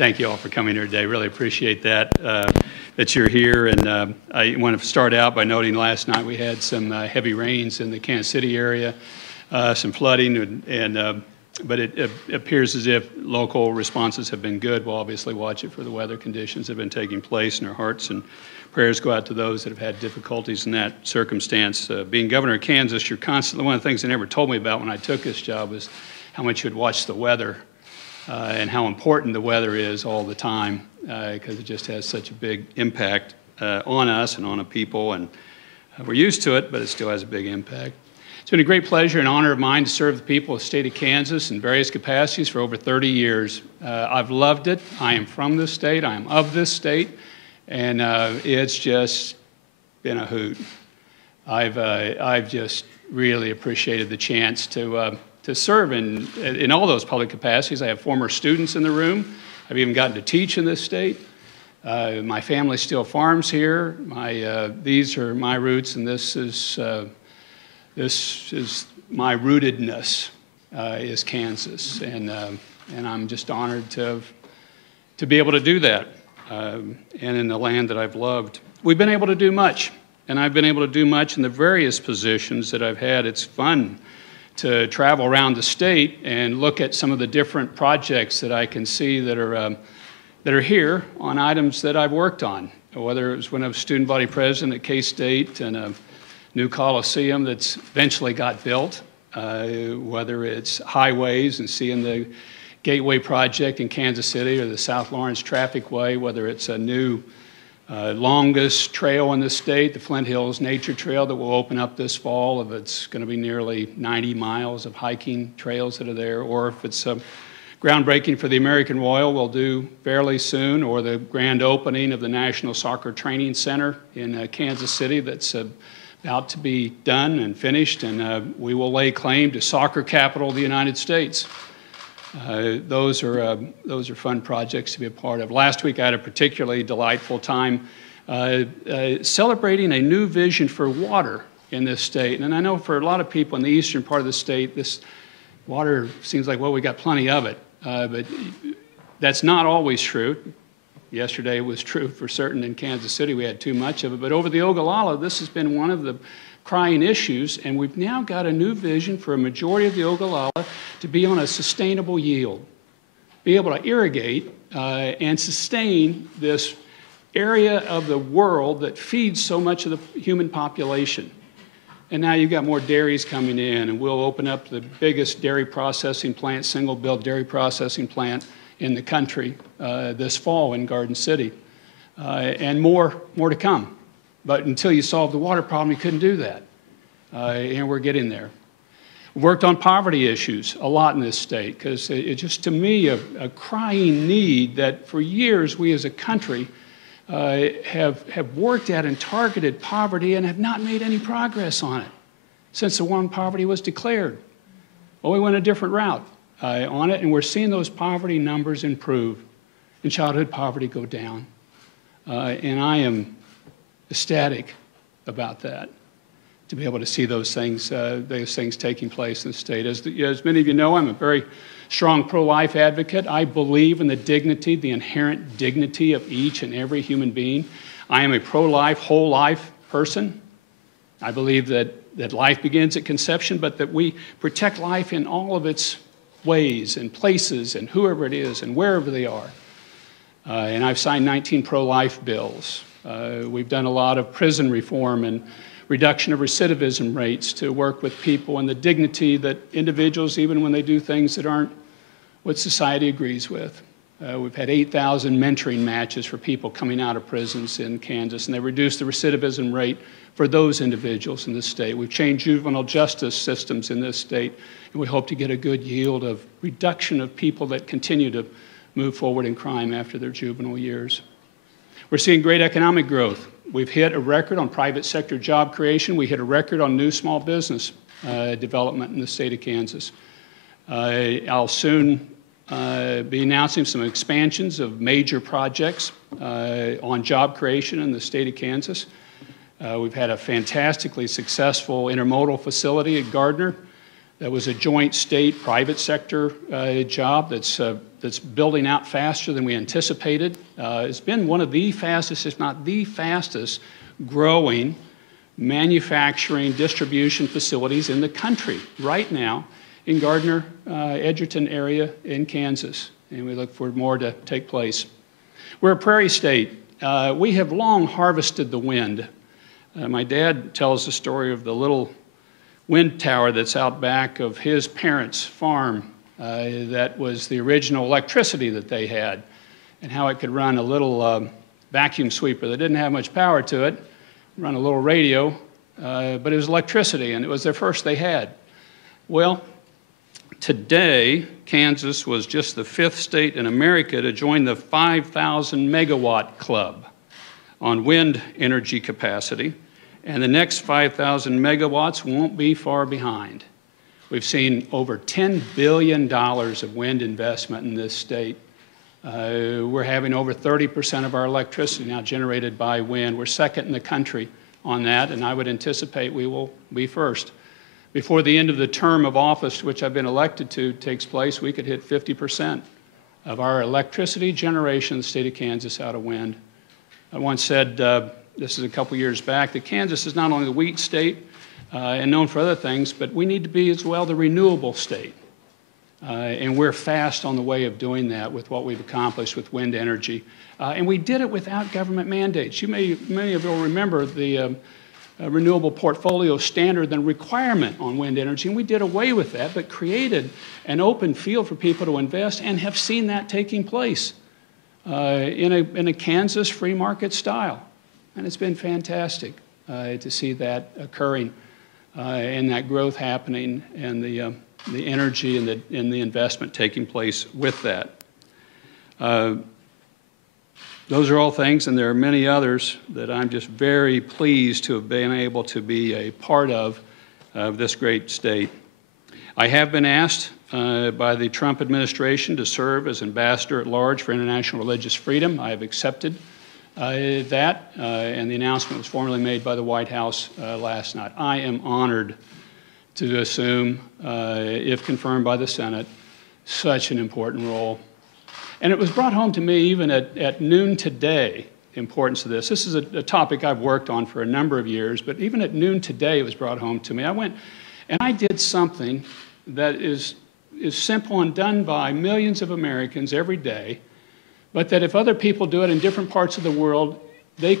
Thank you all for coming here today. Really appreciate that, that you're here. And I want to start out by noting last night we had some heavy rains in the Kansas City area, some flooding, but it appears as if local responses have been good. We'll obviously watch it for the weather conditions that have been taking place, and our hearts and prayers go out to those that have had difficulties in that circumstance. Being governor of Kansas, you're constantly, one of the things they never told me about when I took this job was how much you'd watch the weather. And how important the weather is all the time, because it just has such a big impact on us and on the people, and we're used to it, but it still has a big impact. It's been a great pleasure and honor of mine to serve the people of the state of Kansas in various capacities for over 30 years. I've loved it. I am from this state. I am of this state, and it's just been a hoot. I've just really appreciated the chance to serve in all those public capacities. I have former students in the room. I've even gotten to teach in this state. My family still farms here. These are my roots, and this is my rootedness is Kansas, and I'm just honored to be able to do that, and in the land that I've loved. We've been able to do much, and I've been able to do much in the various positions that I've had. It's fun to travel around the state and look at some of the different projects that I can see that are here on items that I've worked on, whether it was when I was student body president at K-State and a new Coliseum that's eventually got built, whether it's highways and seeing the Gateway project in Kansas City or the South Lawrence Traffic Way, whether it's a new longest trail in the state, the Flint Hills Nature Trail that will open up this fall. If it's going to be nearly 90 miles of hiking trails that are there, or if it's groundbreaking for the American Royal we'll do fairly soon, or the grand opening of the National Soccer Training Center in Kansas City that's about to be done and finished, and we will lay claim to soccer capital of the United States. Those are fun projects to be a part of. Last week I had a particularly delightful time celebrating a new vision for water in this state. And I know for a lot of people in the eastern part of the state, this water seems like, well, we got plenty of it. But that's not always true. Yesterday it was true for certain in Kansas City. We had too much of it. But over the Ogallala, this has been one of the crying issues, and we've now got a new vision for a majority of the Ogallala to be on a sustainable yield, be able to irrigate and sustain this area of the world that feeds so much of the human population. And now you've got more dairies coming in, and we'll open up the biggest dairy processing plant, single-build dairy processing plant in the country this fall in Garden City, and more to come. But until you solve the water problem, you couldn't do that. And we're getting there. Worked on poverty issues a lot in this state, because it's just, to me, a crying need that for years we as a country have worked at and targeted poverty and have not made any progress on it since the one poverty was declared. Well, we went a different route on it, and we're seeing those poverty numbers improve and childhood poverty go down. And I am ecstatic about that, to be able to see those things taking place in the state. As many of you know, I'm a very strong pro-life advocate. I believe in the dignity, the inherent dignity of each and every human being. I am a pro-life, whole life person. I believe that life begins at conception, but that we protect life in all of its ways and places and whoever it is and wherever they are. And I've signed 19 pro-life bills. We've done a lot of prison reform and reduction of recidivism rates to work with people and the dignity that individuals, even when they do things that aren't what society agrees with. We've had 8,000 mentoring matches for people coming out of prisons in Kansas, and they reduced the recidivism rate for those individuals in this state. We've changed juvenile justice systems in this state, and we hope to get a good yield of reduction of people that continue to move forward in crime after their juvenile years. We're seeing great economic growth. We've hit a record on private sector job creation. We hit a record on new small business development in the state of Kansas. I'll soon be announcing some expansions of major projects on job creation in the state of Kansas. We've had a fantastically successful intermodal facility at Gardner That was a joint state-private sector job that's building out faster than we anticipated. It's been one of the fastest, if not the fastest, growing manufacturing distribution facilities in the country right now in Gardner, Edgerton area in Kansas. And we look for more to take place. We're a prairie state. We have long harvested the wind. My dad tells the story of the little wind tower that's out back of his parents' farm that was the original electricity that they had, and how it could run a little vacuum sweeper that didn't have much power to it, run a little radio, but it was electricity, and it was their first they had. Well, today, Kansas was just the 5th state in America to join the 5,000 megawatt club on wind energy capacity. And the next 5,000 megawatts won't be far behind. We've seen over $10 billion of wind investment in this state. We're having over 30% of our electricity now generated by wind. We're second in the country on that, and I would anticipate we will be first. Before the end of the term of office to which I've been elected to takes place, we could hit 50% of our electricity generation in the state of Kansas out of wind. I once said, this is a couple years back, that Kansas is not only the wheat state and known for other things, but we need to be as well the renewable state. And we're fast on the way of doing that with what we've accomplished with wind energy. And we did it without government mandates. Many of you will remember the renewable portfolio standard and requirement on wind energy, and we did away with that, but created an open field for people to invest and have seen that taking place in a Kansas free market style. And it's been fantastic to see that occurring and that growth happening and the energy and the investment taking place with that. Those are all things, and there are many others that I'm just very pleased to have been able to be a part of this great state. I have been asked by the Trump administration to serve as ambassador at large for international religious freedom. I have accepted that, and the announcement was formally made by the White House last night. I am honored to assume, if confirmed by the Senate, such an important role. And it was brought home to me even at noon today, the importance of this. This is a topic I've worked on for a number of years, but even at noon today it was brought home to me. I went and I did something that is simple and done by millions of Americans every day, but that if other people do it in different parts of the world, they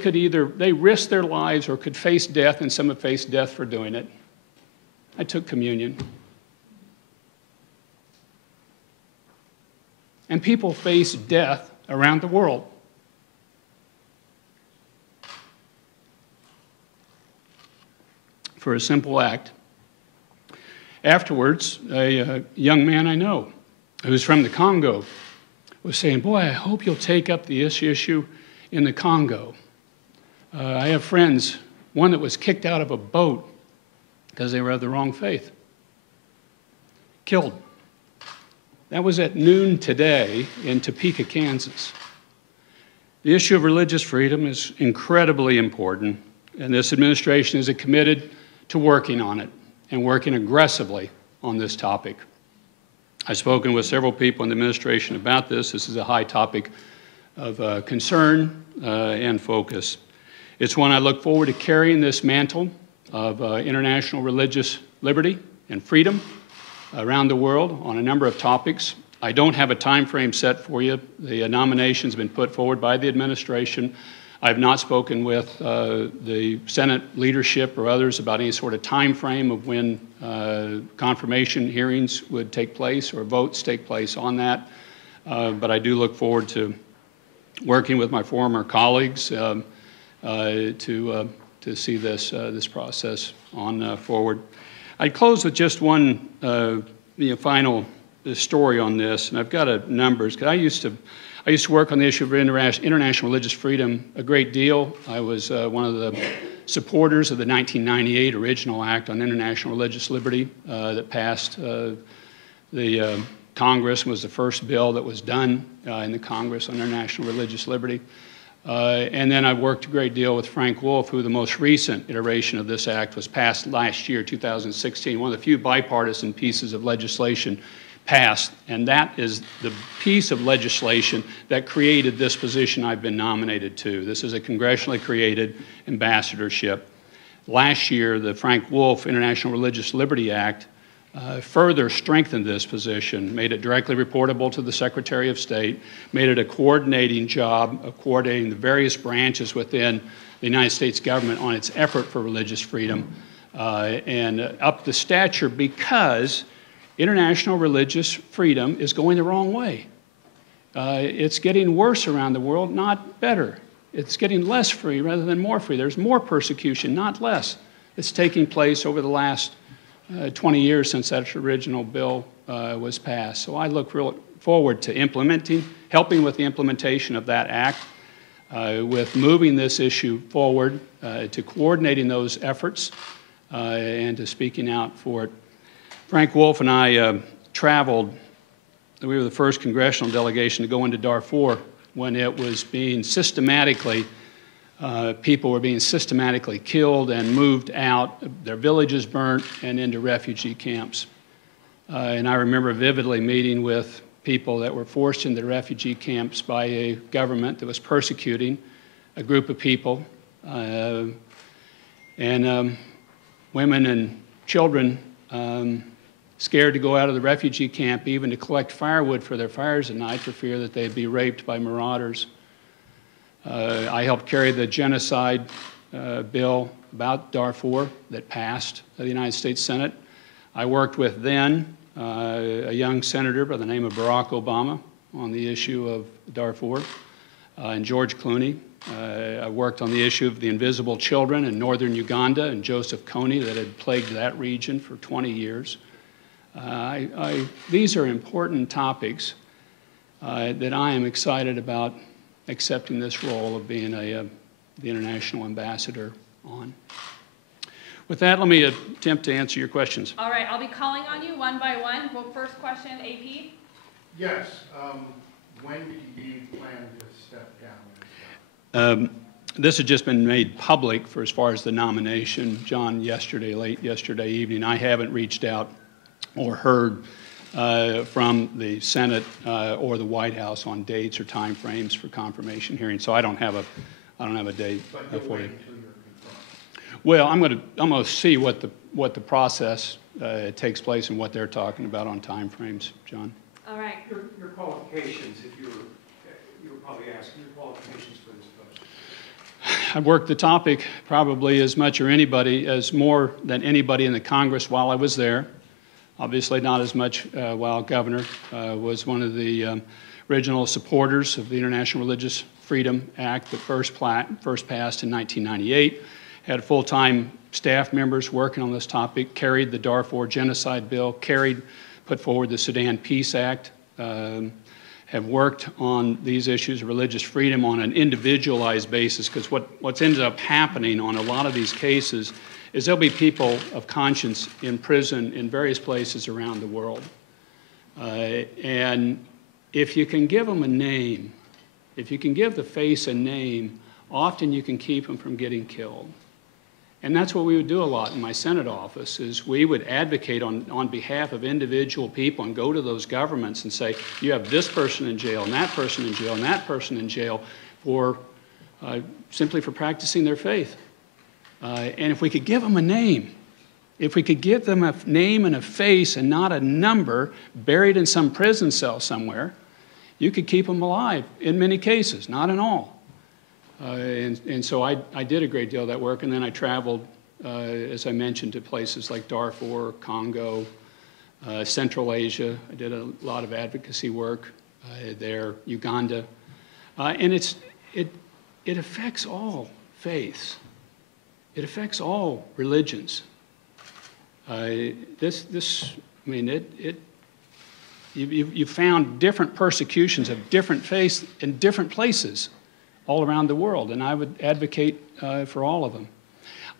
risk their lives or could face death, and some have faced death for doing it. I took communion. And people face death around the world. For a simple act. Afterwards, a young man I know who's from the Congo was saying, boy, I hope you'll take up the issue in the Congo. I have friends, one that was kicked out of a boat because they were of the wrong faith. Killed. That was at noon today in Topeka, Kansas. The issue of religious freedom is incredibly important, and this administration is committed to working on it and working aggressively on this topic. I've spoken with several people in the administration about this. This is a high topic of concern and focus. It's one I look forward to carrying this mantle of international religious liberty and freedom around the world on a number of topics. I don't have a time frame set for you. The nomination's been put forward by the administration. I've not spoken with the Senate leadership or others about any sort of time frame of when confirmation hearings would take place or votes take place on that. But I do look forward to working with my former colleagues to see this process on forward. I'd close with just one final story on this, and I've got numbers. Because I used to work on the issue of international religious freedom a great deal. I was one of the supporters of the 1998 original Act on International Religious Liberty that passed the Congress and was the first bill that was done in the Congress on international religious liberty. And then I've worked a great deal with Frank Wolf, who the most recent iteration of this act was passed last year, 2016, one of the few bipartisan pieces of legislation passed. And that is the piece of legislation that created this position I've been nominated to. This is a congressionally created ambassadorship. Last year, the Frank Wolf International Religious Liberty Act further strengthened this position, made it directly reportable to the Secretary of State, made it a coordinating job of coordinating the various branches within the United States government on its effort for religious freedom, and upped the stature because international religious freedom is going the wrong way. It's getting worse around the world, not better. It's getting less free rather than more free. There's more persecution, not less. It's taking place over the last 20 years since that original bill was passed. So I look forward to helping with the implementation of that act, with moving this issue forward, to coordinating those efforts, and to speaking out for it. Frank Wolf and I traveled. We were the first congressional delegation to go into Darfur when it was being systematically people were being systematically killed and moved out, their villages burnt, and into refugee camps. And I remember vividly meeting with people that were forced into refugee camps by a government that was persecuting a group of people, and women and children scared to go out of the refugee camp, even to collect firewood for their fires at night for fear that they'd be raped by marauders. I helped carry the genocide bill about Darfur that passed the United States Senate. I worked with then a young senator by the name of Barack Obama on the issue of Darfur, and George Clooney. I worked on the issue of the invisible children in northern Uganda and Joseph Kony that had plagued that region for 20 years. These are important topics that I am excited about accepting this role of being the international ambassador on. With that, let me attempt to answer your questions. All right, I'll be calling on you one by one. Well, first question, AP. Yes. When do you plan to step down? This had just been made public for as far as the nomination, John, late yesterday evening. I haven't reached out or heard from the Senate or the White House on dates or time frames for confirmation hearings, so I don't have a date for you. Well, I'm going to see what the process takes place and what they're talking about on time frames, John. All right. Your qualifications, if you were probably asking your qualifications for this post. I worked the topic probably as much as more than anybody in the Congress while I was there. Obviously not as much while governor. Was one of the original supporters of the International Religious Freedom Act that first passed in 1998. Had full-time staff members working on this topic, carried the Darfur Genocide Bill, put forward the Sudan Peace Act, have worked on these issues of religious freedom on an individualized basis, because what's ended up happening on a lot of these cases is there'll be people of conscience in prison in various places around the world. And if you can give them a name, if you can give the face a name, often you can keep them from getting killed. And that's what we would do a lot in my Senate office, is we would advocate on behalf of individual people and go to those governments and say, you have this person in jail and that person in jail and that person in jail for simply for practicing their faith. And if we could give them a name, if we could give them a name and a face and not a number buried in some prison cell somewhere, you could keep them alive in many cases, not in all. And so I did a great deal of that work, and then I traveled, as I mentioned, to places like Darfur, Congo, Central Asia. I did a lot of advocacy work there, Uganda. And it affects all faiths. It affects all religions. You found different persecutions of different faiths in different places all around the world, and I would advocate for all of them.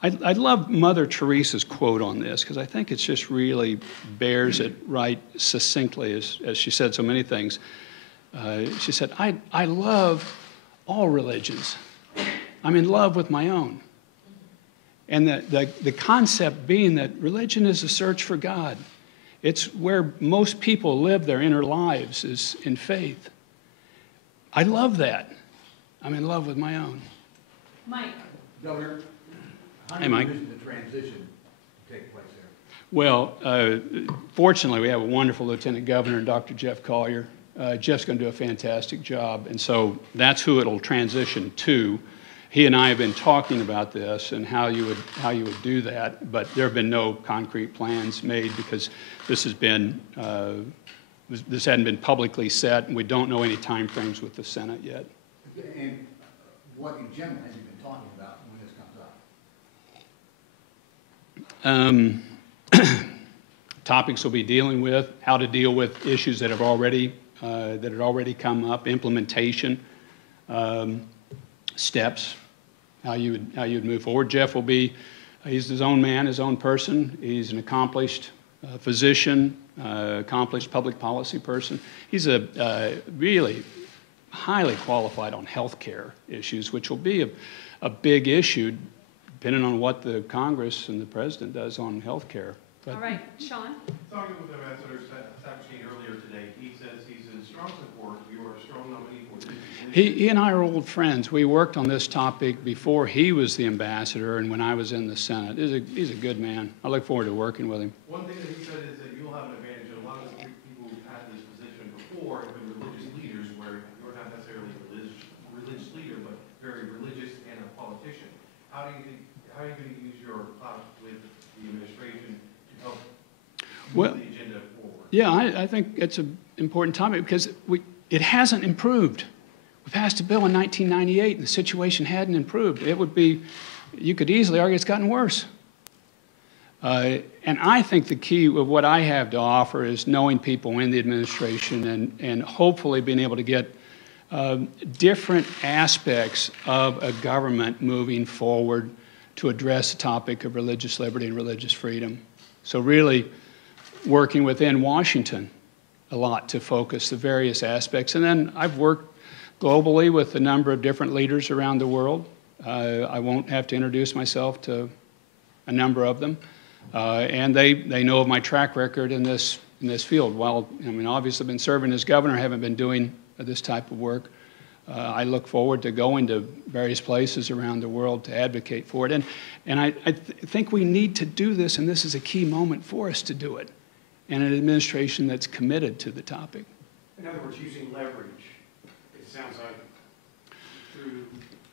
I love Mother Teresa's quote on this, because I think it just really bears it right succinctly, as she said so many things. She said, I love all religions. I'm in love with my own. And the concept being that religion is a search for God. It's where most people live their inner lives, is in faith. I love that. I'm in love with my own. Mike. Governor, how Hey, do you Mike. envision the transition to take place there? Well, fortunately, we have a wonderful Lieutenant Governor, Dr. Jeff Collier. Jeff's going to do a fantastic job, and so that's who it'll transition to. He and I have been talking about this and how you would do that, but there have been no concrete plans made because this has been this hadn't been publicly set, and we don't know any timeframes with the Senate yet. And what in general have you been talking about when this comes up? Topics we'll be dealing with, how to deal with issues that have already come up, implementation, steps, how you would move forward. Jeff will be, he's his own man, his own person. He's an accomplished physician, accomplished public policy person. He's a really highly qualified on health care issues, which will be a big issue depending on what the Congress and the President does on health care. All right, Sean. Talking with Ambassador Saperstein earlier today, he says he's in strong support. You are a strong nominee for this. He and I are old friends. We worked on this topic before he was the ambassador and when I was in the Senate. He's a good man. I look forward to working with him. One thing that he said is that you'll have an advantage. A lot of the people who've had this position before have been religious leaders, where you're not necessarily a religious leader, but very religious and a politician. How are you going to use your clout with the administration to help move the agenda forward? Yeah, I think it's an important topic because it hasn't improved. We passed a bill in 1998 and the situation hadn't improved. It would be, you could easily argue it's gotten worse. And I think the key of what I have to offer is knowing people in the administration and hopefully being able to get different aspects of a government moving forward to address the topic of religious liberty and religious freedom. So really working within Washington a lot to focus the various aspects. And then I've worked globally with a number of different leaders around the world. I won't have to introduce myself to a number of them. And they know of my track record in this field. While, I mean, obviously I've been serving as governor, I haven't been doing this type of work. I look forward to going to various places around the world to advocate for it. And I think we need to do this, and this is a key moment for us to do it, and an administration that's committed to the topic. In other words, using leverage, it sounds like, through...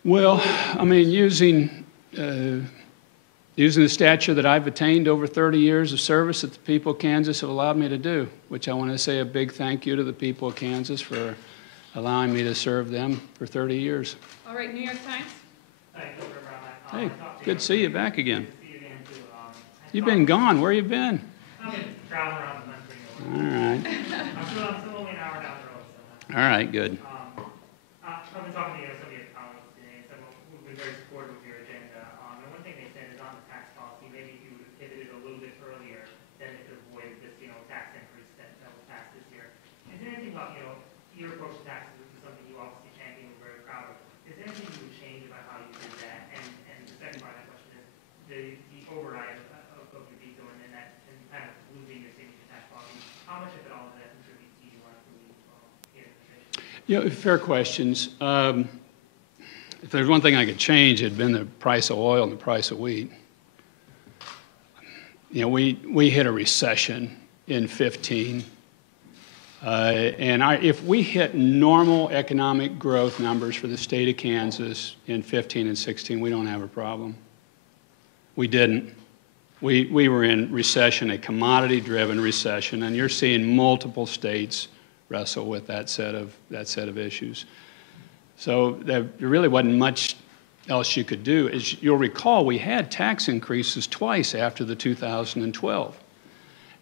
Well, I mean, using the stature that I've attained over 30 years of service that the people of Kansas have allowed me to do, which I want to say a big thank you to the people of Kansas for allowing me to serve them for 30 years. All right, New York Times. Hi, Governor Brownback. Hey, good to see you back again. Good to see you again, too. You've been gone. Where you been? I've been traveling around the country. All right. I'm still only an hour down the road. So, All right, good. I've been talking to some of your colleagues today, and some who've been very supportive of your agenda. And one thing they said is on the tax policy, maybe if you would have pivoted a little bit earlier, then it could avoid this, tax increase that was passed this year. Is there anything about, your approach to taxes, which is something you obviously champion and we're very proud of, is there anything you would change about how you did that? And the second part of that question is the override of your veto and that and kind of losing your signature tax policy. How much, if at all, does that contribute to you wanting to leave here in the administration? Fair questions. If there's one thing I could change, it'd been the price of oil and the price of wheat. We hit a recession in 2015. And if we hit normal economic growth numbers for the state of Kansas in 15 and 16, we don't have a problem. We didn't. We were in recession, a commodity-driven recession, and you're seeing multiple states wrestle with that set of issues. So there really wasn't much else you could do. As you'll recall, we had tax increases twice after the 2012.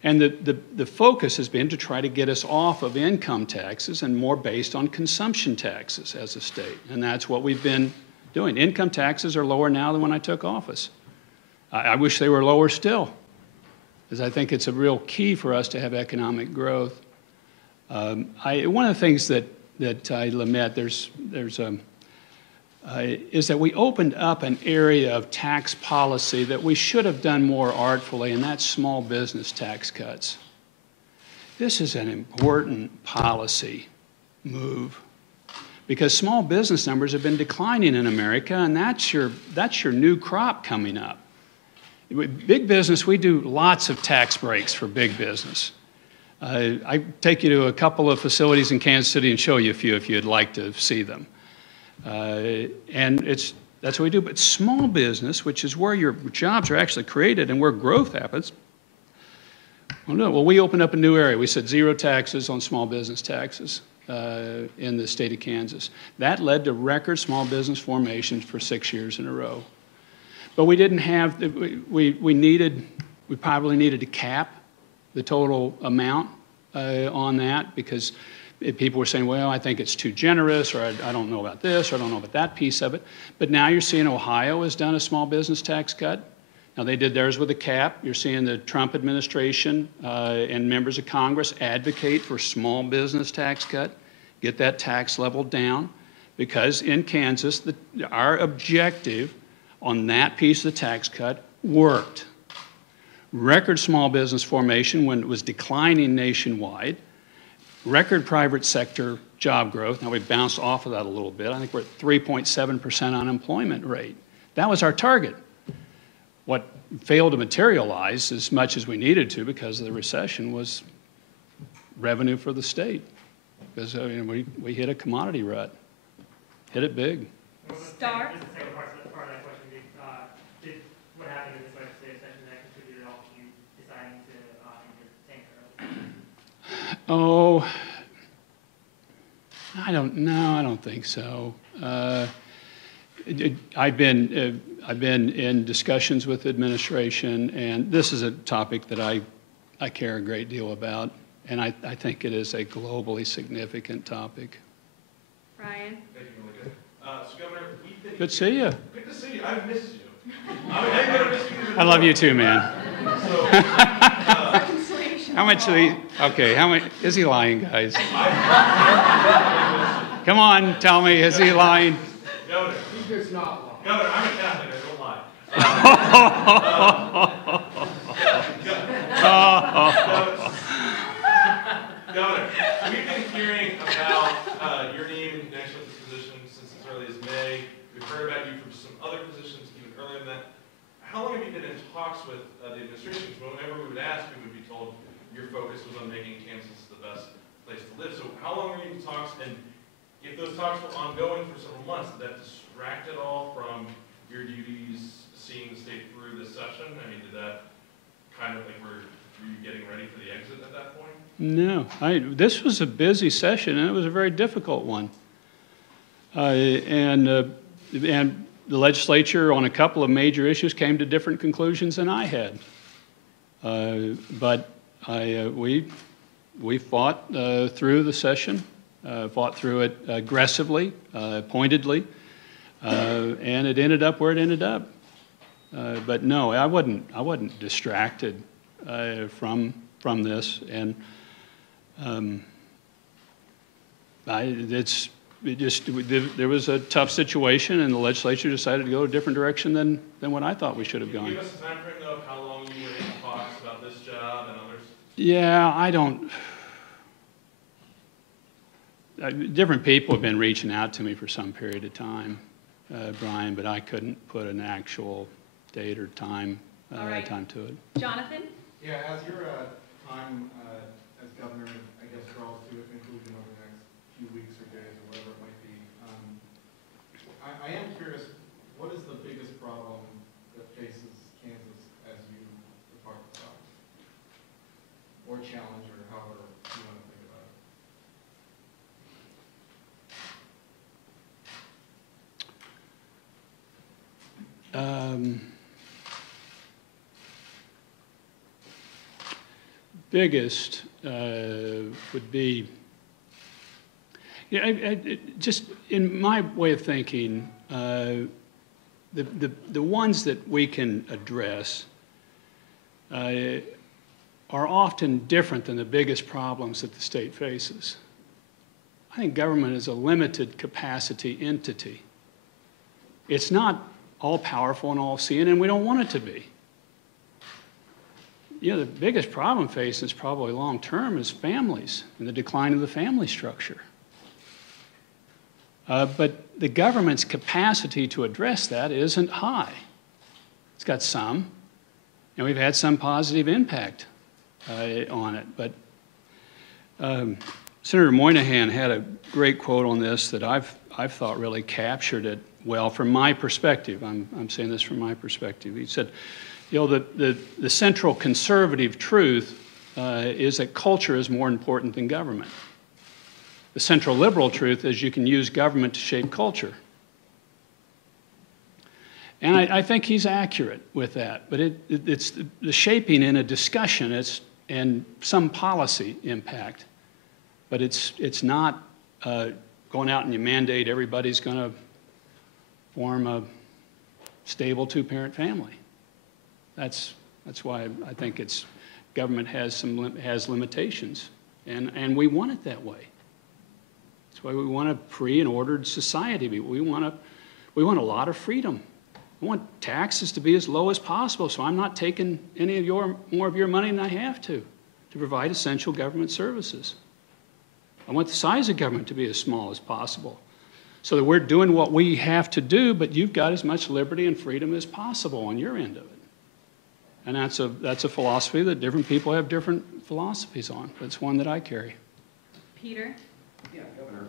And the focus has been to try to get us off of income taxes and more based on consumption taxes as a state. And that's what we've been doing. Income taxes are lower now than when I took office. I wish they were lower still, because I think it's a real key for us to have economic growth. One of the things that I lament, there's is that we opened up an area of tax policy that we should have done more artfully, and that's small business tax cuts. This is an important policy move because small business numbers have been declining in America, and that's your new crop coming up. Big business, we do lots of tax breaks for big business. I take you to a couple of facilities in Kansas City and show you a few if you'd like to see them. And that's what we do. But small business, which is where your jobs are actually created and where growth happens, well, no. Well, we opened up a new area. We said 0 taxes on small business taxes in the state of Kansas. That led to record small business formations for 6 years in a row. But we didn't have, we probably needed to cap the total amount on that because people were saying, well, I think it's too generous, or I don't know about this, or I don't know about that piece of it. But now you're seeing Ohio has done a small business tax cut. Now, they did theirs with a cap. You're seeing the Trump administration and members of Congress advocate for small business tax cut, get that tax level down, because in Kansas, our objective on that piece of the tax cut worked. Record small business formation when it was declining nationwide. Record private sector job growth. Now, we bounced off of that a little bit. I think we're at 3.7% unemployment rate. That was our target. What failed to materialize as much as we needed to because of the recession was revenue for the state. Because we hit a commodity rut. Hit it big. Star? Just the second part of that question. Did what happened in this legislative session that contributed at all to you deciding to enter tank early? Oh, I don't think so. I've been in discussions with administration, and this is a topic that I care a great deal about, and I think it is a globally significant topic. Ryan? Thank you, really good. So, Governor, we've been... Good to see you. Good to see you. I've missed you. I'm going to miss you even I love more. you too, man. So, How much how much, is he lying, guys? Come on, tell me, is he lying? Governor, He does not lie. Governor, I'm a Catholic, I don't lie. Governor, we've been hearing about your name in connection with this position since as early as May. We've heard about you from some other positions even earlier than that. How long have you been in talks with the administration? Whenever we would ask, we would be told your focus was on making Kansas the best place to live. So how long were you in talks? And if those talks were ongoing for several months, did that distract at all from your duties seeing the state through this session? I mean, did that kind of like were you getting ready for the exit at that point? No, this was a busy session, and it was a very difficult one. And the legislature on a couple of major issues came to different conclusions than I had. But we fought through the session, fought through it aggressively, pointedly, and it ended up where it ended up. But no, I wasn't distracted from this, and there was a tough situation, and the legislature decided to go a different direction than what I thought we should have Can you gone. give us a time frame though of how long you were in talks about this job and others? Yeah, I don't. Different people have been reaching out to me for some period of time, Brian, but I couldn't put an actual date or time All right. time to it. Jonathan? Yeah, as your time as governor, I guess, draws to a conclusion over the next few weeks or days or whatever it might be, I am curious, what is the biggest problem that faces Kansas as you depart the office? Or challenge, or however you want to think about it. Biggest would be, just in my way of thinking, the ones that we can address are often different than the biggest problems that the state faces. I think government is a limited capacity entity. It's not all-powerful and all-seeing, and we don't want it to be. You know, the biggest problem facing is probably long-term is families and the decline of the family structure. But the government's capacity to address that isn't high. It's got some, and we've had some positive impact on it. But Senator Moynihan had a great quote on this that I've thought really captured it well from my perspective. I'm saying this from my perspective. He said, you know, the central conservative truth is that culture is more important than government. The central liberal truth is you can use government to shape culture. And I think he's accurate with that. But it's the shaping in a discussion and some policy impact. But it's not going out and you mandate everybody's going to form a stable two-parent family. That's why I think government has limitations, and we want it that way. That's why we want a free and ordered society. We want a lot of freedom. I want taxes to be as low as possible, so I'm not taking any of more of your money than I have to provide essential government services. I want the size of government to be as small as possible, so that we're doing what we have to do, but you've got as much liberty and freedom as possible on your end of it. And that's a philosophy that different people have different philosophies on. That's one that I carry. Peter? Yeah, Governor,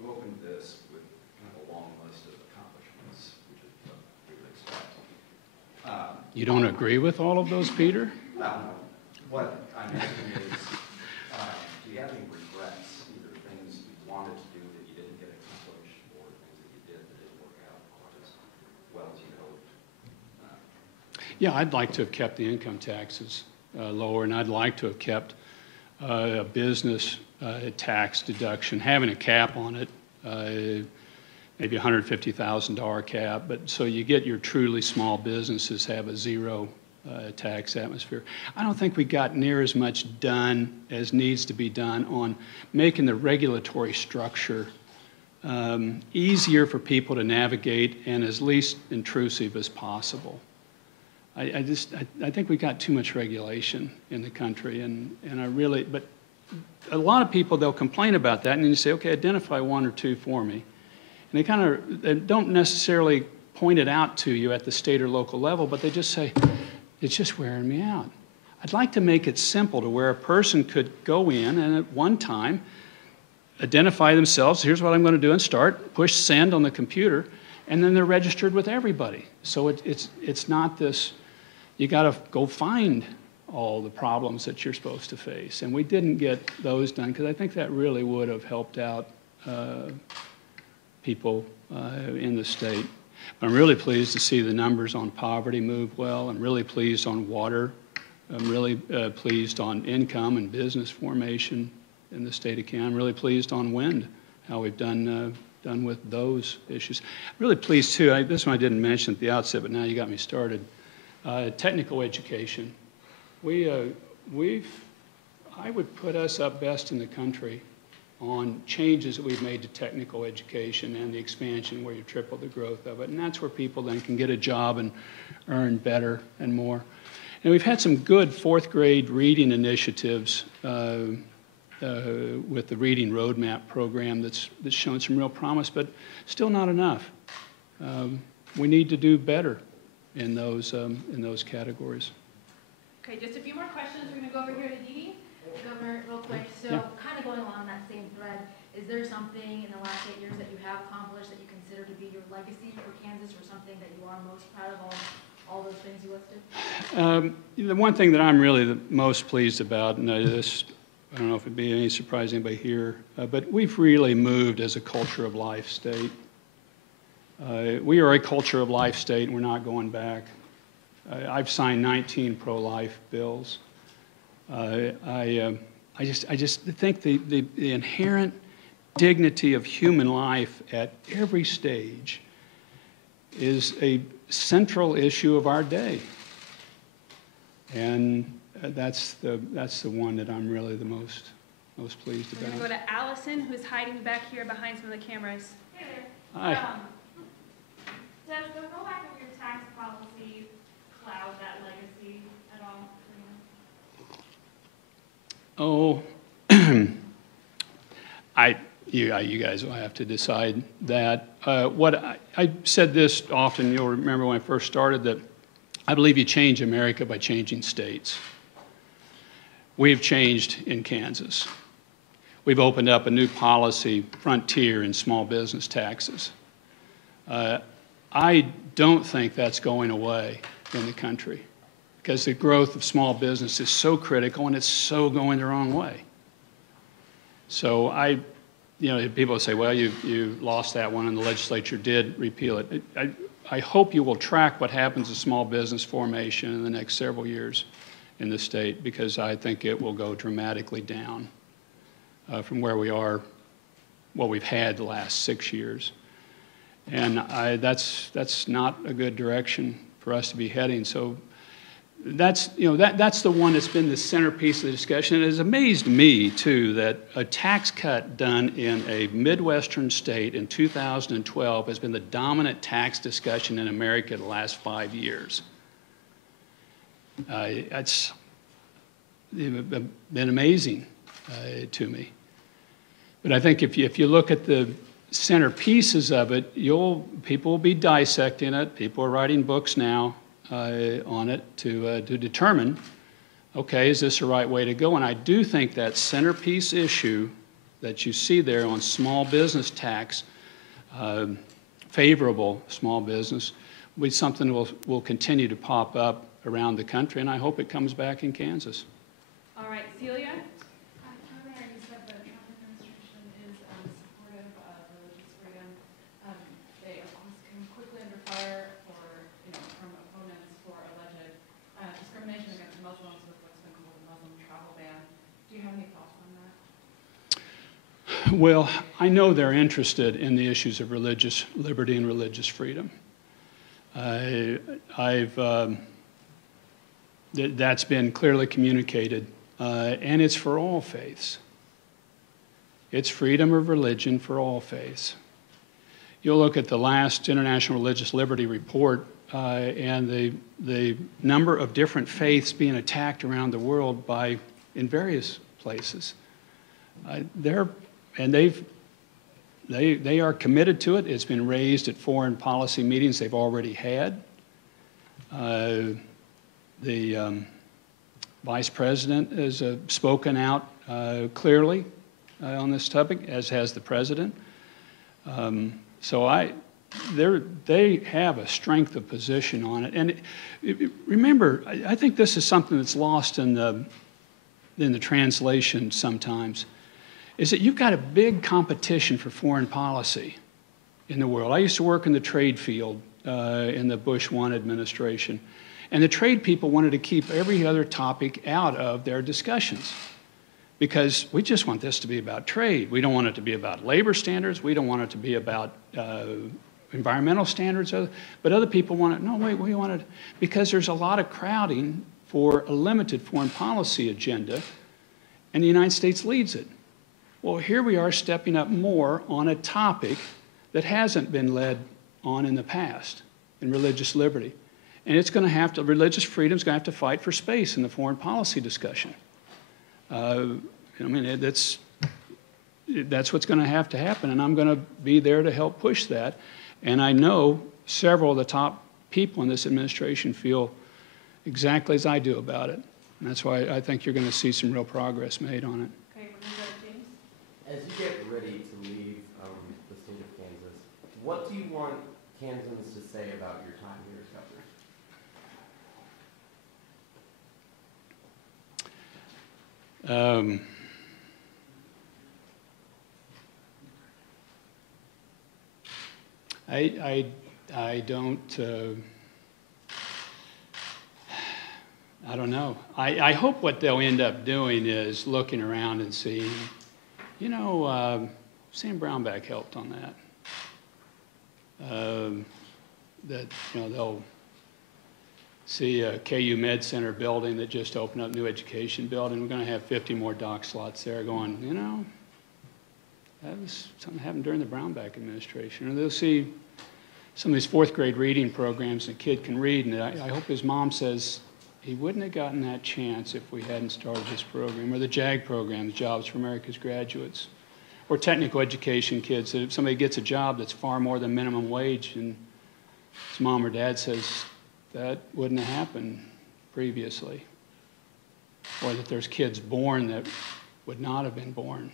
you opened this with kind of a long list of accomplishments, which is what we would expect. You don't agree with all of those, Peter? No. What I'm asking is, do you have any regrets, either things you wanted to do that you didn't get accomplished, or things that you did that didn't work out quite as well as you hoped? Yeah, I'd like to have kept the income taxes lower, and I'd like to have kept a business tax deduction, having a cap on it, maybe a $150,000 cap, but so you get your truly small businesses have a zero tax atmosphere. I don't think we got near as much done as needs to be done on making the regulatory structure easier for people to navigate and as least intrusive as possible. I think we got too much regulation in the country, and but a lot of people, they'll complain about that, and then you say, okay, identify one or two for me. And they don't necessarily point it out to you at the state or local level, but they just say, it's just wearing me out. I'd like to make it simple to where a person could go in and at one time identify themselves, here's what I'm going to do, and start, push send on the computer, and then they're registered with everybody. So it's not this, you got to go find all the problems that you're supposed to face. And we didn't get those done because I think that really would have helped out people in the state. I'm really pleased to see the numbers on poverty move well. I'm really pleased on water. I'm really pleased on income and business formation in the state of Kansas. I'm really pleased on wind, how we've done with those issues. I'm really pleased too, this one I didn't mention at the outset, but now you got me started. Technical education. I would put us up best in the country on changes that we've made to technical education and the expansion where you triple the growth of it. And that's where people then can get a job and earn better and more. And we've had some good fourth grade reading initiatives with the Reading Roadmap program that's shown some real promise, but still not enough. We need to do better in those categories. Okay, just a few more questions. We're going to go over here to Dee Dee. Governor, real quick, so Yeah. kind of going along that same thread, is there something in the last 8 years that you have accomplished that you consider to be your legacy for Kansas, or something that you are most proud of, all those things you listed? The one thing that I'm really the most pleased about, and I don't know if it'd be any surprise to anybody here, but we've really moved as a culture of life state. We are a culture of life state, and we're not going back. I've signed 19 pro-life bills. I just think the inherent dignity of human life at every stage is a central issue of our day, and that's the one that I'm really the most pleased We're about. going to go to Allison, who's hiding back here behind some of the cameras. Hi. you guys will have to decide that. I said this often, you'll remember when I first started, that I believe you change America by changing states. We've changed in Kansas. We've opened up a new policy frontier in small business taxes. I don't think that's going away in the country because the growth of small business is so critical and it's so going the wrong way. So people say, well, you lost that one and the legislature did repeal it. I hope you will track what happens to small business formation in the next several years in the state, because I think it will go dramatically down from where we are, what we've had the last 6 years. And that's not a good direction for us to be heading. So that's the one that's been the centerpiece of the discussion. And it has amazed me, too, that a tax cut done in a Midwestern state in 2012 has been the dominant tax discussion in America the last 5 years. It's been amazing to me. But I think if you look at the centerpieces of it, people will be dissecting it. People are writing books now on it to determine, okay, is this the right way to go? And I do think that centerpiece issue that you see there on small business tax, favorable small business, will be something that will continue to pop up around the country, and I hope it comes back in Kansas. All right, Celia? Earlier you said the Trump administration is supportive of religious freedom. They, of course, come quickly under fire from opponents for alleged discrimination against Muslims with what's been called a Muslim travel ban. Do you have any thoughts on that? Well, I know they're interested in the issues of religious liberty and religious freedom. That's been clearly communicated, and it's for all faiths. It's freedom of religion for all faiths. You'll look at the last International Religious Liberty Report and the number of different faiths being attacked around the world in various places. They are committed to it. It's been raised at foreign policy meetings they've already had. The Vice President has spoken out clearly on this topic, as has the President. So they have a strength of position on it. And remember, I think this is something that's lost in the translation sometimes, is that you've got a big competition for foreign policy in the world. I used to work in the trade field in the Bush 1 administration. And the trade people wanted to keep every other topic out of their discussions because we just want this to be about trade. We don't want it to be about labor standards. We don't want it to be about environmental standards. But other people want it. No, wait, we want it because there's a lot of crowding for a limited foreign policy agenda, and the United States leads it. Well, here we are stepping up more on a topic that hasn't been led on in the past, in religious liberty. And it's going to have to, religious freedom is going to have to fight for space in the foreign policy discussion. That's what's going to happen, and I'm going to be there to help push that. And I know several of the top people in this administration feel exactly as I do about it. And that's why I think you're going to see some real progress made on it. Okay, we're going to go to James. As you get ready to leave the state of Kansas, what do you want Kansans to say about your time here as governor? I don't know. I hope what they'll end up doing is looking around and seeing, Sam Brownback helped on that. They'll see a KU Med Center building that just opened up, new education building. We're going to have 50 more dock slots there going, that was something that happened during the Brownback administration. Or they'll see some of these fourth grade reading programs the kid can read, and I hope his mom says he wouldn't have gotten that chance if we hadn't started this program, or the JAG program, the Jobs for America's Graduates, or technical education kids, that if somebody gets a job that's far more than minimum wage and his mom or dad says that wouldn't have happened previously, or that there's kids born that would not have been born.